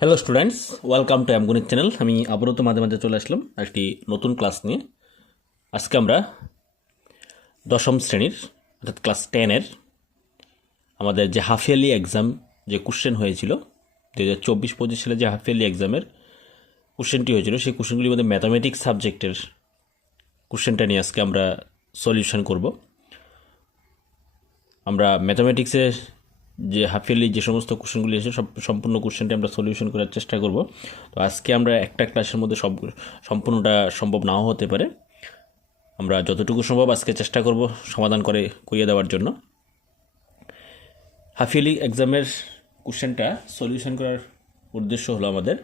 Hello students, welcome to অ্যামগণিত channel. আমি আবারও তো মাঝে মাঝে চলে আসলাম একটি নতুন ক্লাস নিয়ে। আজকে আমরা দশম শ্রেণীর অর্থাৎ ক্লাস 10-এর আমাদের যে হাফ ইয়ারলি এক্সাম যে কোশ্চেন হয়েছিল 2024-25 সালে যে হাফ ইয়ারলি এক্সামের কোশ্চেনটি হয়েছিল সেই কোশ্চেনগুলির মধ্যে ম্যাথামেটিক্স সাবজেক্টের কোশ্চেনটা নিয়ে আজকে আমরা সলিউশন করব। আমরা ম্যাথামেটিক্সের যে হাফ ইয়ারলি যে সমস্ত কোশ্চেনগুলি এসে সম্পূর্ণ কোশ্চেনটি আমরা সলিউশন করার চেষ্টা করব। তো আজকে আমরা একটা ক্লাসের মধ্যে সম্পূর্ণটা সম্ভব নাও হতে পারে। আমরা যতটুকু সম্ভব আজকে চেষ্টা করব সমাধান করিয়ে দেওয়ার জন্য। হাফ ইয়ারলি এক্সামের কোশ্চেনটা সলিউশন করার উদ্দেশ্য হলো আমাদের,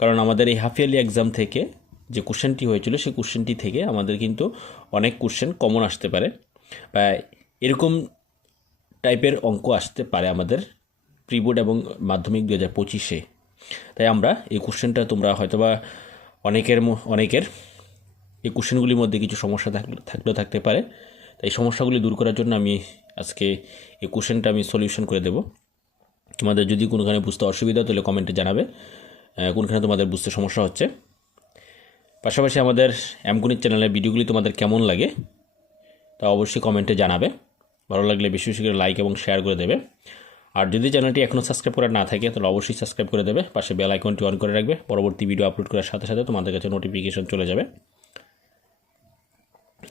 কারণ আমাদের এই হাফ ইয়ারলি এক্সাম থেকে যে কোশ্চেনটি হয়েছিল সেই কোশ্চেনটি থেকে আমাদের কিন্তু অনেক কোশ্চেন কমন আসতে পারে বা এরকম টাইপের অঙ্ক আসতে পারে আমাদের প্রি বোর্ড এবং মাধ্যমিক 2025-এ। তাই আমরা এই কোশ্চেনটা তোমরা হয়তোবা অনেকের এই কোশ্চেনগুলির মধ্যে কিছু সমস্যা থাকলেও থাকতে পারে। তাই সমস্যাগুলি দূর করার জন্য আমি আজকে এই কোশ্চেনটা আমি সলিউশন করে দেব। তোমাদের যদি কোনোখানে বুঝতে অসুবিধা তাহলে কমেন্টে জানাবে কোনখানে তোমাদের বুঝতে সমস্যা হচ্ছে। পাশাপাশি আমাদের অ্যামগণিত চ্যানেলের ভিডিওগুলি তোমাদের কেমন লাগে তা অবশ্যই কমেন্টে জানাবে। ভালো লাগলে বেশি বেশি করে লাইক এবং শেয়ার করে দেবে। আর যদি চ্যানেলটি এখনও সাবস্ক্রাইব করা না থাকে তাহলে অবশ্যই সাবস্ক্রাইব করে দেবে, পাশে বেল আইকনটি অন করে রাখবে। পরবর্তী ভিডিও আপলোড করার সাথে সাথে তোমাদের কাছে নোটিফিকেশন চলে যাবে।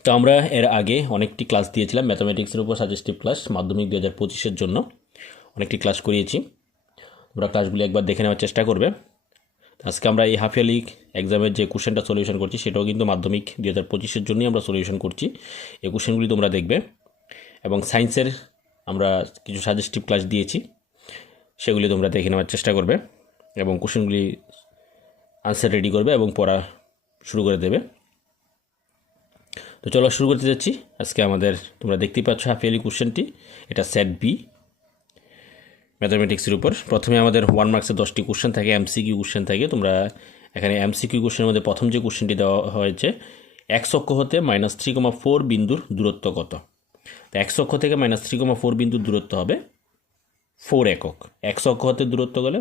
তো আমরা এর আগে অনেকটি ক্লাস দিয়েছিলাম ম্যাথামেটিক্সের উপর, সাজেস্টিভ ক্লাস মাধ্যমিক 2025-এর জন্য অনেকটি ক্লাস করিয়েছি। তোমরা ক্লাসগুলি একবার দেখে নেওয়ার চেষ্টা করবে। আজকে আমরা এই হাফ ইয়ারলি এক্সামের যে কোশ্চেনটা সলিউশন করছি সেটাও কিন্তু মাধ্যমিক 2025-এর জন্যই আমরা সলিউশন করছি। এই কোশ্চেনগুলি তোমরা দেখবে এবং সায়েন্সের আমরা কিছু সাজেস্টিভ ক্লাস দিয়েছি, সেগুলি তোমরা দেখে নেওয়ার চেষ্টা করবে এবং কোশ্চেনগুলি আনসার রেডি করবে এবং পড়া শুরু করে দেবে। তো চলো শুরু করতে যাচ্ছি। আজকে আমাদের তোমরা দেখতেই পাচ্ছ হাফ ইয়ারলি কোশ্চেনটি, এটা সেট বি ম্যাথামেটিক্সের উপর। প্রথমে আমাদের 1 মার্কসের 10টি কোশ্চেন থাকে, এমসিকিউ কোশ্চেন থাকে। তোমরা এখানে এমসিকিউ কোশ্চেনের মধ্যে প্রথম যে কোশ্চেনটি দেওয়া হয়েছে, এক্স অক্ষ হতে -3,4 বিন্দুর দূরত্ব কত। তো এক্স অক্ষ থেকে -3,4 বিন্দুর দূরত্ব হবে 4 একক। এক্স অক্ষ হতে দূরত্ব গেলে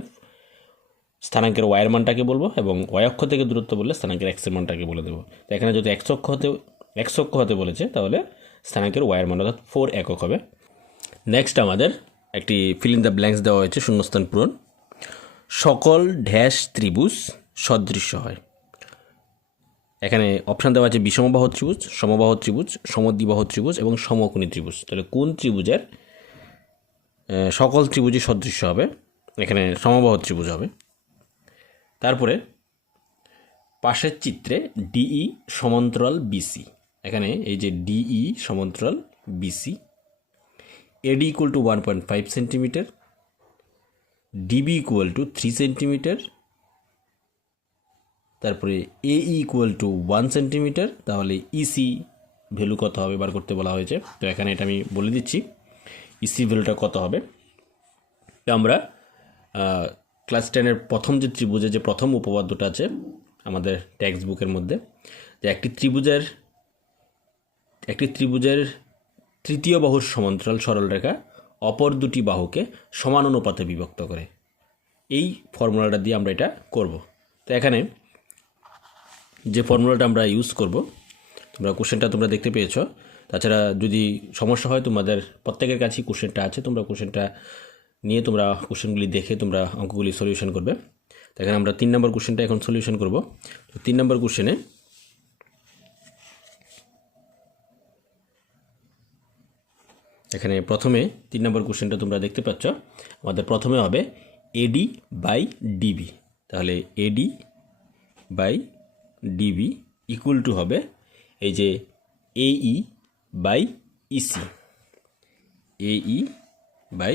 স্থানাঙ্কের ওয়াইয়ের মানটাকে বলবো এবং ওয়াই অক্ষ থেকে দূরত্ব বললে স্থানাঙ্কের এক্সের মানটাকে বলে দেবো। তো এখানে যদি এক্স অক্ষ হতে বলেছে তাহলে স্থানাঙ্কের ওয়াইয়ের মান অর্থাৎ 4 একক হবে। নেক্সট আমাদের একটি ফিল ইন দ্য ব্ল্যাঙ্কস দেওয়া হয়েছে, শূন্যস্থান পূরণ। সকল ড্যাশ ত্রিভুজ সদৃশ্য হয়। এখানে অপশান দেওয়া আছে বিষমবাহু ত্রিভুজ, সমবাহু ত্রিভুজ, সমদ্বিবাহু ত্রিভুজ এবং সমকোণী ত্রিভুজ। তাহলে কোন ত্রিভুজের সকল ত্রিভুজই সদৃশ্য হবে? এখানে সমবাহু ত্রিভুজ হবে। তারপরে পাশের চিত্রে ডিই সমান্তরাল বিসি। এখানে এই যে ডিই সমান্তরাল BC, AD equal to 1.5 centimetre, DB equal to 3 centimetre, তারপরে এ ইকুয়াল টু 1 সেন্টিমিটার। তাহলে ইসি ভ্যালু কত হবে বার করতে বলা হয়েছে। তো এখানে এটা আমি বলে দিচ্ছি ইসি ভ্যালুটা কত হবে। তো আমরা ক্লাস 10-এর প্রথম যে ত্রিভুজের যে প্রথম উপপাদ্যটা আছে আমাদের টেক্সট বুকের মধ্যে, যে একটি ত্রিভুজের তৃতীয় বাহুর সমান্তরাল সরলরেখা অপর দুটি বাহুকে সমান অনুপাতে বিভক্ত করে, এই ফর্মুলাটা দিয়ে আমরা এটা করব। তো এখানে যে ফর্মুলাটা আমরা ইউজ করব, তোমরা কোশ্চেনটা তোমরা দেখতে পেয়েছো। তাছাড়া যদি সমস্যা হয় তোমাদের প্রত্যেকের কাছেই কোশ্চেনটা আছে, তোমরা কোশ্চেনটা নিয়ে তোমরা কোশ্চেনগুলি দেখে তোমরা অঙ্কগুলি সলিউশন করবে। তো এখানে আমরা 3 নম্বর কোশ্চেনটা এখন সলিউশন করব। তো 3 নম্বর কোশ্চেনে এখানে প্রথমে 3 নম্বর কোশ্চেনটা তোমরা দেখতে পাচ্ছ। আমাদের প্রথমে হবে এডি বাই ডিবি। তাহলে AD by DB equal to হবে এই যে এই বাই ইসি, এই বাই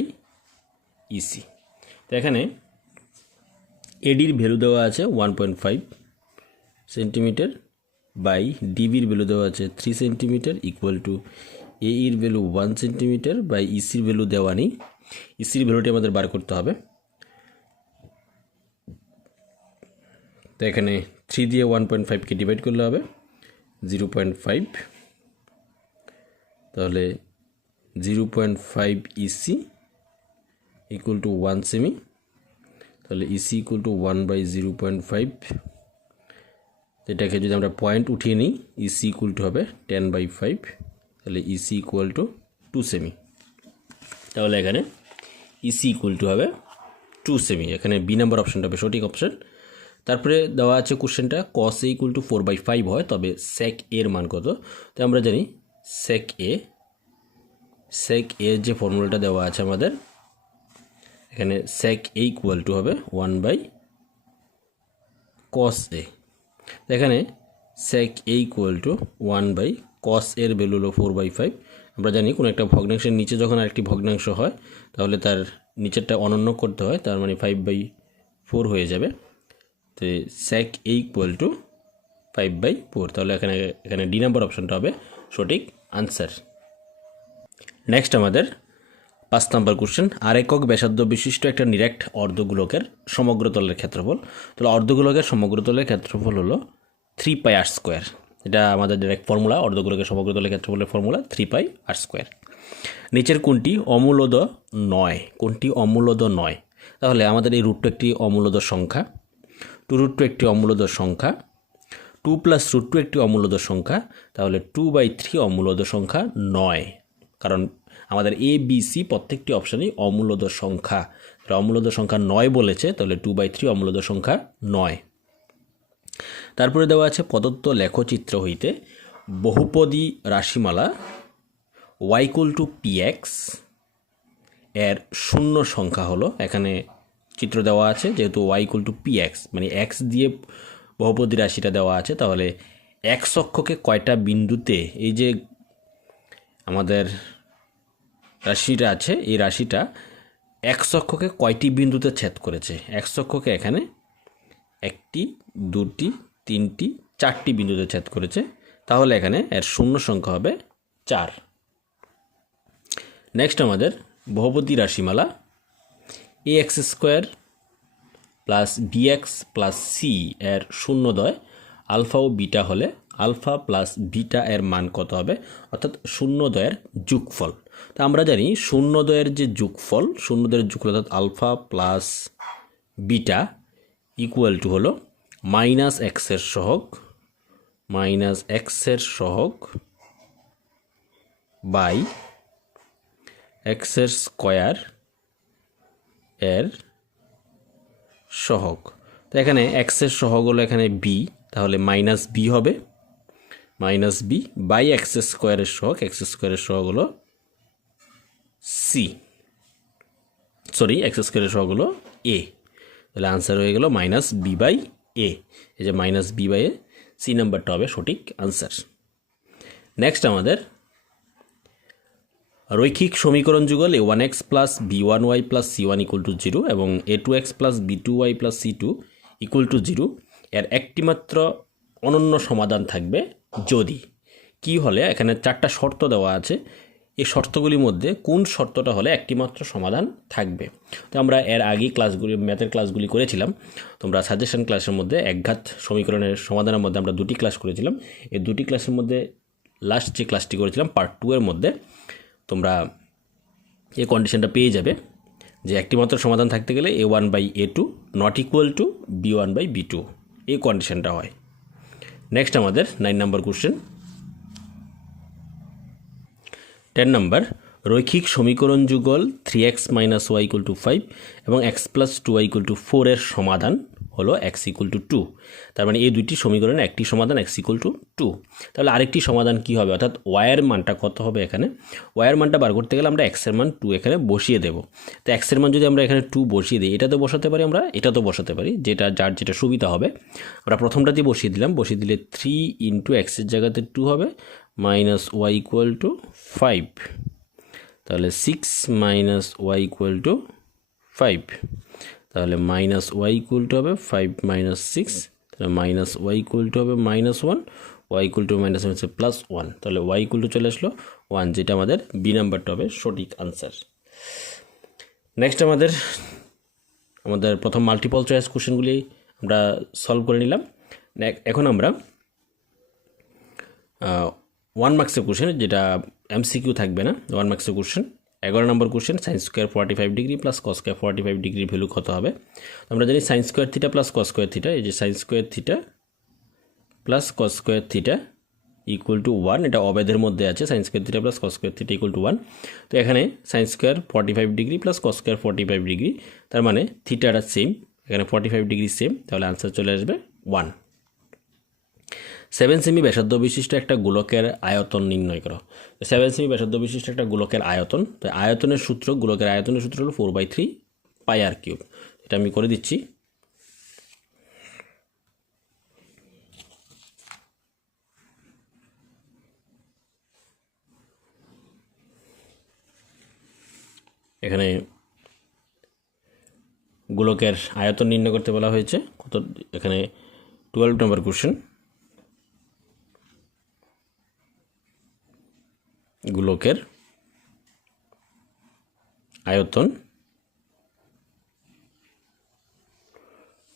ইসি। তো এখানে এডির ভ্যালু দেওয়া আছে 1.5 সেন্টিমিটার বাই ডিবির ভ্যালু দেওয়া আছে 3 সেন্টিমিটার ইকুয়াল টু এর ভ্যালু 1 সেন্টিমিটার বাই ইসির ভ্যালু দেওয়া নেই। ইসির ভ্যালুটি আমাদের বার করতে হবে। তো এখানে 3 দিয়ে 1.5কে ডিভাইড করলে হবে 0.5। তাহলে 0.5 ইসি ইকুয়াল টু 1 সেমি। তাহলে ইসি ইকুয়াল টু 1/0.5, এটাকে যদি আমরা পয়েন্ট উঠিয়ে নিই ইসি ইকুয়াল টু হবে 10/5, তাহলে ইসি ইকুয়াল টু 2 সেমি। তাহলে এখানে ইসি ইকুয়াল টু হবে 2 সেমি, এখানে বি নাম্বার অপশানটা হবে সঠিক অপশান। তারপরে দেওয়া আছে কোশ্চেনটা কস এ ইকুয়াল টু 4/5 হয়, তবে সেক এর মান কত? তো আমরা জানি সেক এর যে ফর্মুলাটা দেওয়া আছে আমাদের এখানে সেক এ ইকুয়াল টু হবে 1/cos এ। এখানে সেক এ ইকুয়াল টু 1/cos এর ভ্যালু হলো 4/5। আমরা জানি কোনো একটা ভগ্নাংশের নিচে যখন আরেকটি ভগ্নাংশ হয় তাহলে তার নিচেরটা অনন্য করতে হয়, তার মানে 5/4 হয়ে যাবে। তো সেক এ ইকুয়াল টু 5/4, তাহলে এখানে ডি নাম্বার অপশানটা হবে সঠিক আনসার। নেক্সট আমাদের 5 নম্বর কোশ্চেন, আর একক ব্যাসার্ধ বিশিষ্ট একটা নিরেক্ট অর্ধগোলকের সমগ্রতলের ক্ষেত্রফল। তাহলে অর্ধগোলকের সমগ্রতলের ক্ষেত্রফল হলো 3πr²। এটা আমাদের ডাইরেক্ট ফর্মুলা, অর্ধগোলকের সমগ্রতলের ক্ষেত্রফলের ফর্মুলা 3πr²। নিচের কোনটি অমূলদ নয়? কোনটি অমূলদ নয়? তাহলে আমাদের এই রুট একটি অমূলদ সংখ্যা, 2√2 একটি অমূলদ সংখ্যা, 2 + √2 একটি অমূলদ সংখ্যা, তাহলে 2/3 অমূলদ সংখ্যা নয়, কারণ আমাদের এ বি সি প্রত্যেকটি অপশানই অমূলদ সংখ্যা। অমূলদ সংখ্যা 9 বলেছে, তাহলে 2/3 অমূলদ সংখ্যা 9। তারপরে দেওয়া আছে প্রদত্ত লেখচিত্র হইতে বহুপদী রাশিমালা y = px এর শূন্য সংখ্যা হলো, এখানে চিত্র দেওয়া আছে যেহেতু y = px মানে x দিয়ে বহুপদী রাশিটা দেওয়া আছে, তাহলে x অক্ষকে কয়টা বিন্দুতে, এই যে আমাদের রাশিটা আছে এই রাশিটা x অক্ষকে কয়টি বিন্দুতে ছেদ করেছে? x অক্ষকে এখানে 1টি 2টি 3টি 4টি বিন্দুতে ছেদ করেছে, তাহলে এখানে এর শূন্য সংখ্যা হবে 4। নেক্সট আমাদের বহুপদী রাশিমালা ax² + bx + c এর শূন্যদ্বয় আলফা ও বিটা হলে আলফা প্লাস বিটা এর মান কত হবে? অর্থাৎ শূন্যদ্বয়ের যোগফল। তো আমরা জানি শূন্যদ্বয়ের যে যোগফল, শূন্যদ্বয়ের যোগফল অর্থাৎ alpha plus beta equal to হলো -x এর সহগ বাই x এর স্কয়ার এর সহগ। তো এখানে x এর সহগ হলো এখানে b, তাহলে -b হবে, -b বাই x স্কয়ারের সহগ, x স্কয়ারের সহগ হলো c, সরি x স্কয়ারের সহগ হলো a, তাহলে আনসার হয়ে গেল -b/a। এই যে -b/a, c নাম্বারটা হবে সঠিক আনসার। নেক্সট আমাদের রৈখিক সমীকরণ যুগল a1x + b1y + c1 = 0 এবং a2x + b2y + c2 = 0 এর একটিমাত্র অনন্য সমাধান থাকবে যদি কি হলে, এখানে 4টা শর্ত দেওয়া আছে, এই শর্তগুলির মধ্যে কোন শর্তটা হলে একটিমাত্র সমাধান থাকবে। তো আমরা এর আগে ক্লাসগুলি ম্যাথের ক্লাসগুলি করেছিলাম, তোমরা সাজেশন ক্লাসের মধ্যে একঘাত সমীকরণের সমাধানের মধ্যে আমরা 2টি ক্লাস করেছিলাম। এই 2টি ক্লাসের মধ্যে লাস্ট যে ক্লাসটি করেছিলাম পার্ট 2 এর মধ্যে তোমরা এই কন্ডিশনটা পেয়ে যাবে যে একটিমাত্র সমাধান থাকতে গেলে a1/a2 not equal to b1/b2, এই কন্ডিশনটা হয়। নেক্সট আমাদের 9 নম্বর কোশ্চেন, 10 নম্বর রৈখিক সমীকরণ যুগল 3x - y = 5 এবং x + 2y = 4 এর সমাধান হলো x = 2। তার মানে এই দুইটি সমীকরণের একটি সমাধান x = 2। তাহলে আরেকটি সমাধান কি হবে? অর্থাৎ y এর মানটা কত হবে? এখানে y এর মানটা বার করতে গেলে আমরা x এর মান 2 এখানে বসিয়ে দেব। তো x এর মান যদি আমরা এখানে 2 বসিয়ে দিই, এটাতে বসাতে পারি, আমরা এটাতেও বসাতে পারি, যার যেটা সুবিধা হবে। আমরা প্রথমটাতে বসিয়ে দিলাম, বসিয়ে দিলে 3 × x এর জায়গাতে 2 হবে, -y = 5, তাহলে 6 - y = 5, তাহলে -y = হবে 5 - 6, তাহলে -y = হবে -1, y = -1 তাহলে y = চলে আসলো 1, যেটা আমাদের বি নাম্বারটা হবে সঠিক আনসার। নেক্সট আমাদের প্রথম মাল্টিপল চয়েস কোশ্চেনগুলি আমরা সলভ করে নিলাম। এখন আমরা 1 মার্কসের কোশ্চেন, যেটা MCQ থাকবে না, 1 মার্কসের কোশ্চেন 11 নম্বর question sine square 45 degree plus cos square 45 ডিগ্রির ভ্যালু কত হবে? আমরা জানি sine square theta plus cos square theta, এই যে sine square theta plus cos square theta equal to 1, এটা অবেদের মধ্যে আছে, sine square theta plus cos square theta equal to 1। তো এখানে sine square 45 degree plus cos square 45 degree, তার মানে থিটাটা সেম, এখানে 45 ডিগ্রি সেম, তাহলে আনসার চলে আসবে 1। 7 সেমি ব্যাসার্ধ বিশিষ্ট একটা গোলকের আয়তন নির্ণয় করো। 7 সেমি ব্যাসার্ধ বিশিষ্ট একটা গোলকের আয়তন, তো আয়তনের সূত্র, গোলকের আয়তনের সূত্র হলো 4/3 পাই আর কিউব। এটা আমি করে দিচ্ছি। এখানে গোলকের আয়তন নির্ণয় করতে বলা হয়েছে কত, এখানে 12 নম্বর কোশ্চেন। গোলকের আয়তন,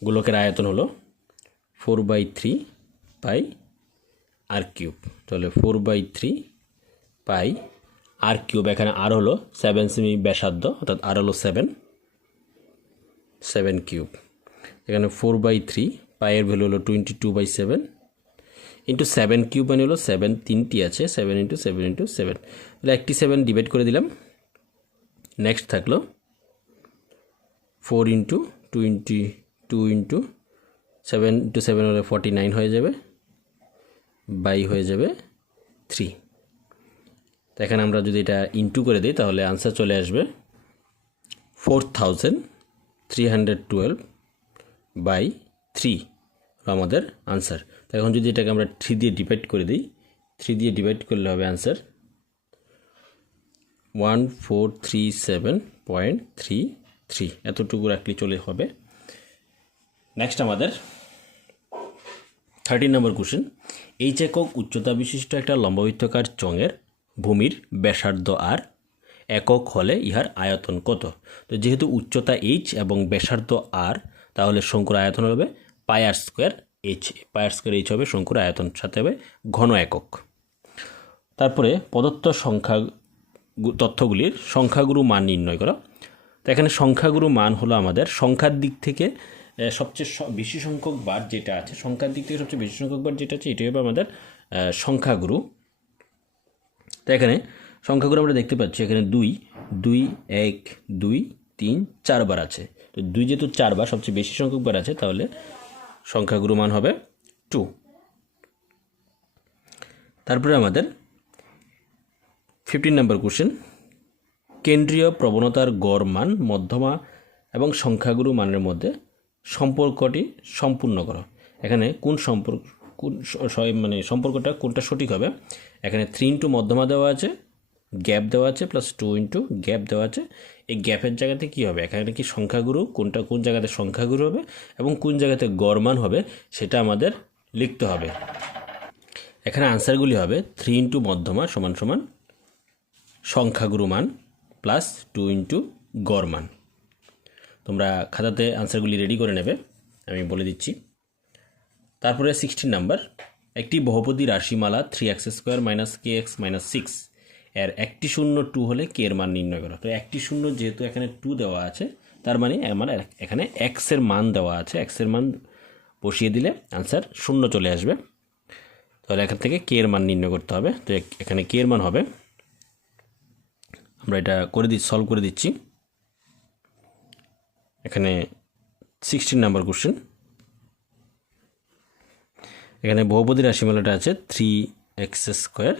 গোলকের আয়তন হলো 4/3 পাই আর কিউব, তাহলে 4/3 পাই আর কিউব, এখানে আর হলো 7 সেমি ব্যাসার্ধ, অর্থাৎ আর হলো 7 কিউব, এখানে 4/3 পাইয়ের ভ্যালু হলো 22/7 ইন্টু 7 কিউব, মানে হলো 7 তিনটি আছে, 7 ইন্টু 7 ইন্টু 7, তাহলে একটি 7 ডিভাইড করে দিলাম। নেক্সট থাকলো 4 ইন্টু 2 ইন্টু 7 ইন্টু 7 হলে 49 হয়ে যাবে, বাই হয়ে যাবে 3। তো এখানে আমরা যদি এটা ইন্টু করে দিই তাহলে আনসার চলে আসবে 4312/3 আমাদের আনসার। তো এখন যদি এটাকে আমরা 3 দিয়ে ডিভাইড করে দিই, 3 দিয়ে ডিভাইড করলে হবে আনসার 1437.33, এতটুকু রাখলে চলে হবে। নেক্সট আমাদের 13 নম্বর কোশ্চেন। এইচ একক উচ্চতা বিশিষ্ট একটা লম্ববৃত্তাকার চোঙের ভূমির ব্যাসার্ধ আর একক হলে ইহার আয়তন কত? তো যেহেতু উচ্চতা এইচ এবং ব্যাসার্ধ আর, তাহলে শঙ্কুর আয়তন হবে পাই আর স্কোয়ার এইচ, পাই আর স্কোয়ার এইচ হবে শঙ্কুর আয়তন, সাথে হবে ঘন একক। তারপরে প্রদত্ত সংখ্যা তথ্যগুলির সংখ্যাগুরু মান নির্ণয় করা। তো এখানে সংখ্যাগুরু মান হলো আমাদের সংখ্যার দিক থেকে সবচেয়ে বেশি সংখ্যক বার যেটা আছে, সংখ্যার দিক থেকে সবচেয়ে বেশি সংখ্যক বার যেটা আছে এটাই হবে আমাদের সংখ্যাগুরু। তো এখানে সংখ্যাগুরু আমরা দেখতে পাচ্ছি, এখানে 2, 1, 2, 3, 4 বার আছে। তো 2 যেহেতু 4 বার সবচেয়ে বেশি সংখ্যক বার আছে, তাহলে সংখ্যাগুরু মান হবে 2। তারপরে আমাদের 15 নম্বর কোশ্চেন। কেন্দ্রীয় প্রবণতার গড় মান, মধ্যমা এবং সংখ্যাগুরু মানের মধ্যে সম্পর্কটি সম্পূর্ণ করো। এখানে কোন সম্পর্ক, মানে সম্পর্কটা কোনটা সঠিক হবে? এখানে 3 ইন্টু মধ্যমা দেওয়া আছে, গ্যাপ দেওয়া আছে, প্লাস 2 ইন্টু গ্যাপ দেওয়া আছে। এই গ্যাপের জায়গাতে কি হবে, এখানে কি সংখ্যাগুরু কোনটা, কোন জায়গাতে সংখ্যাগুরু হবে এবং কোন জায়গাতে গড় মান হবে সেটা আমাদের লিখতে হবে। এখানে আনসারগুলি হবে 3 ইন্টু মধ্যমা সমান সমান সংখ্যাগুরু মান প্লাস 2 ইন্টু গড় মান। তোমরা খাতাতে আনসারগুলি রেডি করে নেবে, আমি বলে দিচ্ছি। তারপরে 16 নাম্বার। একটি বহুপদী রাশিমালা 3x² - kx - 6 এর একটি শূন্য 2 হলে k এর মান নির্ণয় করো। তো একটি শূন্য যেহেতু এখানে 2 দেওয়া আছে, তার মানে আমার এখানে x এর মান দেওয়া আছে, x এর মান বসিয়ে দিলে আনসার 0 চলে আসবে। তাহলে এখান থেকে k এর মান নির্ণয় করতে হবে। তো এখানে k এর মান হবে, আমরা এটা করে সলভ করে দিচ্ছি। এখানে 16 নাম্বার কোশ্চেন। এখানে বহুপদী রাশিমালাটা আছে 3x²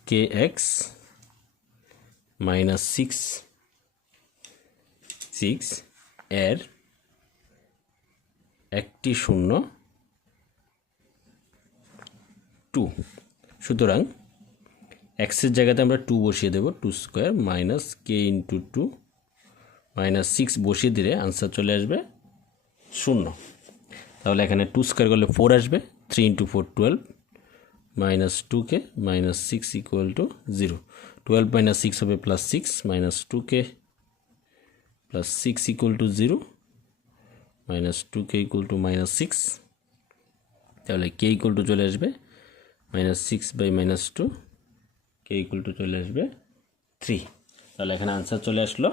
- kx - 6 এর একটি শূন্য 2। সুতরাং এক্সের জায়গাতে আমরা 2 বসিয়ে দেব, 2² - k × 2 - 6 বসিয়ে দিলে আনসার চলে আসবে 0। তাহলে এখানে 2² করলে 4 আসবে, 3 × 4 12 - 2k - 6 = 0। 12 - 6 হবে +6 - 2k + 6 = 0 - 2k = -6। তাহলে k চলে আসবে -6/-2, k চলে আসবে 3। তাহলে এখানে আনসার চলে আসলো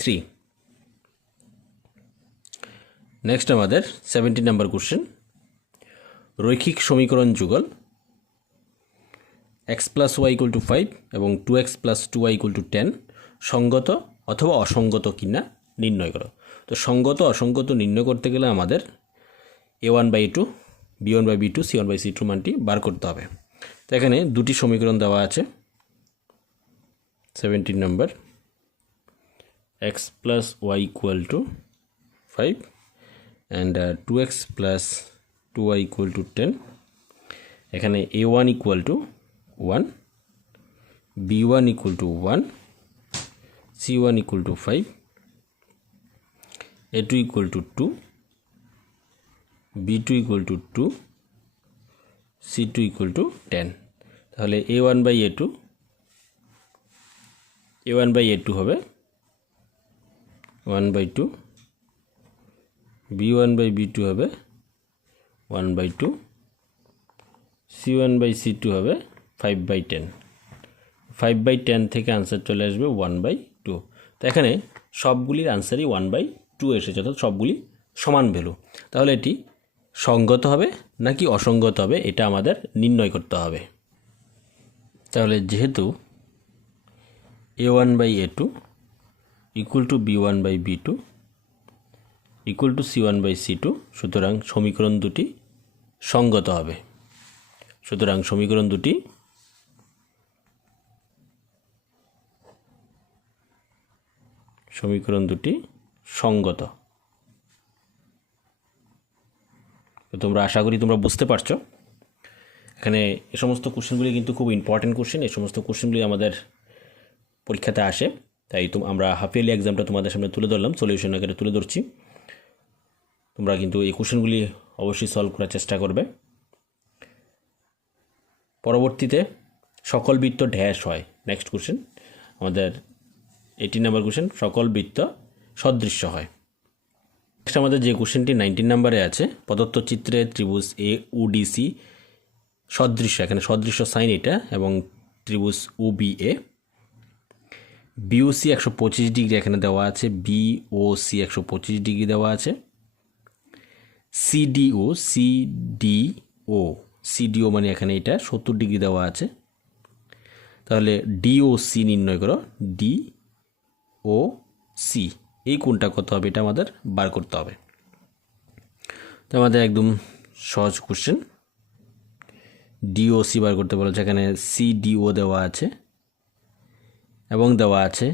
3। নেক্সট আমাদের 17 নাম্বার কোশ্চেন, রৈখিক সমীকরণ যুগল x + y = 5 এবং 2x + 2y = 10 সঙ্গত অথবা অসঙ্গত কিনা নির্ণয় করো। তো সঙ্গত অসঙ্গত নির্ণয় করতে গেলে আমাদের a1/a2 b1/b2 c1/c2 মানটি বার করতে হবে। তো এখানে দুটি সমীকরণ দেওয়া আছে। 17 number, x + y = 5 and 2x + 2y = 10। এখানে a1 = 1, b1 = 1, c1 = 5, a2 = 2, b2 = 2, c2 = 10। তাহলে a1/a2 হবে 1/2, b1/b2 হবে 1/2, c1/c2 হবে 5/10। 5/10 থেকে আনসার চলে আসবে 1/2। তো এখানে সবগুলির আনসারই 1/2 এসেছে, অর্থাৎ সবগুলি সমান ভ্যালু। তাহলে এটি সঙ্গত হবে নাকি অসঙ্গত হবে এটা আমাদের নির্ণয় করতে হবে। তাহলে যেহেতু a1/a2 = b1/b2 = c1/c2, সুতরাং সমীকরণ দুটি সঙ্গত হবে। সুতরাং সমীকরণ দুটি সঙ্গত। তো তোমরা আশা করি তোমরা বুঝতে পারছো। এখানে এই সমস্ত কোশ্চেনগুলি কিন্তু খুব ইম্পর্টেন্ট কোশ্চেন। এই সমস্ত কোশ্চেনগুলি আমাদের পরীক্ষাতে আসে, তাই আমরা হাফ ইয়ারলি এক্সামটা তোমাদের সামনে তুলে ধরলাম, সলিউশন আকারে তুলে ধরছি। তোমরা কিন্তু এই কোশ্চেনগুলি অবশ্যই সলভ করার চেষ্টা করবে। পরবর্তীতে সকল বৃত্ত ড্যাশ হয়। নেক্সট কোশ্চেন আমাদের 18 নাম্বার কোশ্চেন, সকল বৃত্ত সদৃশ্য হয়। নেক্সট আমাদের যে কোশ্চেনটি 19 নাম্বারে আছে, প্রদত্ত চিত্রে ত্রিভুজ AODC সদৃশ্য, এখানে সদৃশ্য সাইন এটা, এবং ত্রিভুজ OBA, BOC 125 ডিগ্রি এখানে দেওয়া আছে, BOC 125 ডিগ্রি দেওয়া আছে, CDO মানে এখানে এটা 70 ডিগ্রি দেওয়া আছে। তাহলে DOC নির্ণয় করো, DOC এই কোণটা কত হবে এটা আমাদের বার করতে হবে। তো আমাদের একদম সহজ কোশ্চেন, DOC বার করতে বলেছে। এখানে CDO দেওয়া আছে এবং দেওয়া আছে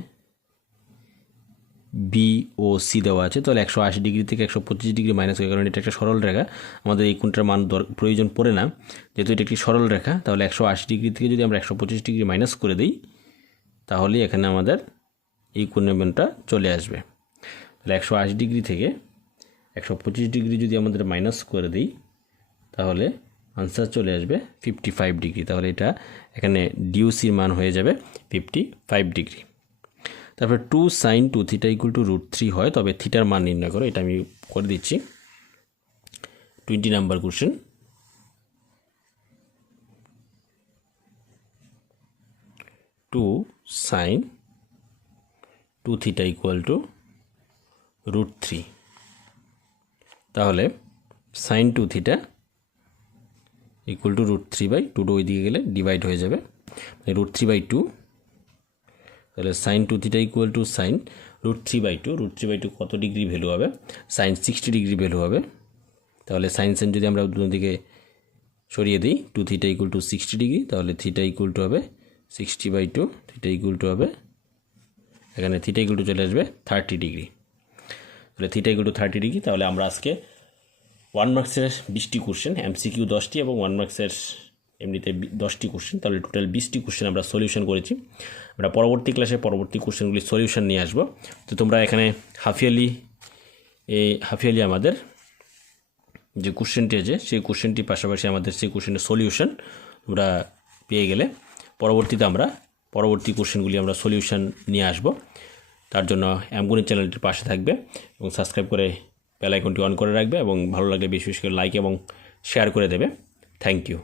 BOC দেওয়া আছে। তাহলে 180 ডিগ্রি থেকে 125 ডিগ্রি মাইনাস হয়ে, কারণ এটা একটা সরল রেখা, আমাদের এই কোণটার মান প্রয়োজন পড়ে না, যেহেতু এটা একটি সরল রেখা। তাহলে 180 ডিগ্রি থেকে যদি আমরা 125 ডিগ্রি মাইনাস করে দিই, তাহলে এখানে আমাদের এই কোণের মানটা চলে আসবে। তাহলে 180 ডিগ্রি থেকে 125 ডিগ্রি যদি আমাদের মাইনাস করে দিই, তাহলে আনসার চলে আসবে 55 ডিগ্রি। তাহলে এটা এখানে ডিওসির মান হয়ে যাবে 55 ডিগ্রি। তারপরে 2 sin 2 θ = √3 হয়, তবে থিটার মান নির্ণয় করো। এটা আমি করে দিচ্ছি। 20 নাম্বার কোশ্চেন, 2 sin 2 θ = √3। তাহলে sin 2 θ = √3/2, ওই দিকে গেলে ডিভাইড হয়ে যাবে, √3/2। তাহলে sin 2 θ = sin √3/2, √3/2 কত ডিগ্রি ভ্যালু হবে? sin 60 ডিগ্রি ভ্যালু হবে। তাহলে sin যদি আমরা দুদিকে সরিয়ে দিই, 2 θ = 60 ডিগ্রি, তাহলে θ হবে 60/2, θ হবে এখানে θ চলে আসবে 30 ডিগ্রি। তাহলে θ = 30 ডিগ্রি। তাহলে আমরা আজকে 1 মার্কসের 20টি কোশ্চেন, MCQ 10টি এবং 1 মার্কসের এমনিতে 10টি কোশ্চেন, তাহলে টোটাল 20টি কোশ্চেন আমরা সলিউশন করেছি। আমরা পরবর্তী ক্লাসে পরবর্তী কোশ্চেনগুলি সলিউশন নিয়ে আসবো। তো তোমরা এখানে হাফ ইয়ারলি আমাদের যে কোশ্চেনটি আছে, সেই কোশ্চেনটির পাশাপাশি আমাদের সেই কোশ্চেনের সলিউশন তোমরা পেয়ে গেলে পরবর্তীতে আমরা পরবর্তী কোশ্চেনগুলি আমরা সলিউশন নিয়ে আসব। তার জন্য অ্যামগণিত চ্যানেলটির পাশে থাকবে এবং সাবস্ক্রাইব করে বেল আইকনটি অন করে রাখবে, এবং ভালো লাগলে বেশি বেশি করে লাইক এবং শেয়ার করে দেবে। Thank you.